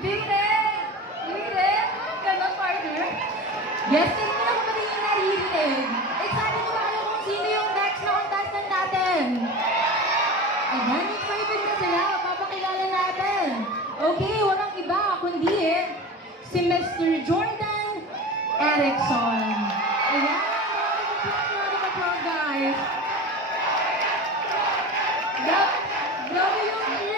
Birit! Birit? Ganon, partner? Yes, hindi mo lang kung pati yung naririnig. Excited na ba kayo kung sino yung next na contestant natin? Ayan, excited na sila. Papakilala natin. Okay, walang iba kundi si Mr. Jordan Erickson. Ayan, round of applause, guys. Grabe yung ring.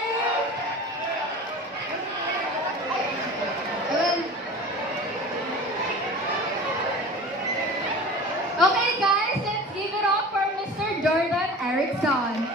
Okay, guys, let's give it up for Mr. Jordan Erickson.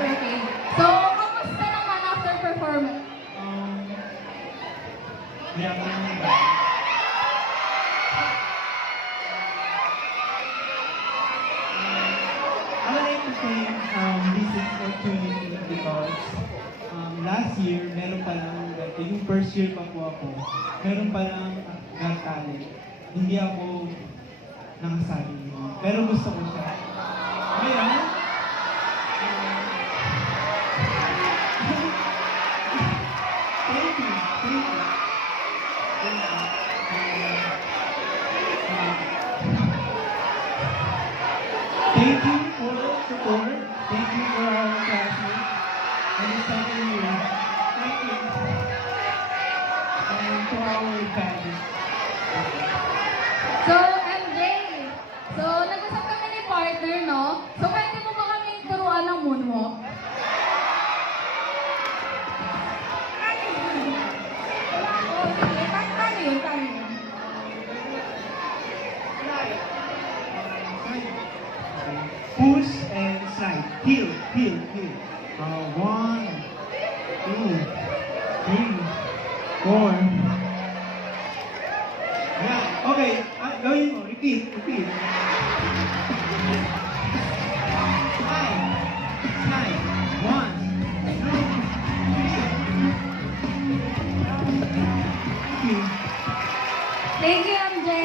Okay. So, kamusta naman after performance? React naman ba? I would like to thank this opportunity because last year, meron pa lang, yung first year pa po ako, meron pa lang Got Talent. Hindi ako nakasali yun. Pero gusto ko siya. Ngayon, thank you. Thank you. Thank you for the support. Thank you for our classmates. And the second year, thank you. And to our family. So, MJ, so nag-usap kami ni partner, no? So, pwede mo ba kami turuan ng moonwalk? Oh, sige. Paano yun? Paano yun? Push and slide. Heel, heel, heel. 1, 2, 3, 4. Yeah, okay. Gawin mo. Repeat, repeat. Slide, slide. 1, 2, 3. Thank you. Thank you, MJ.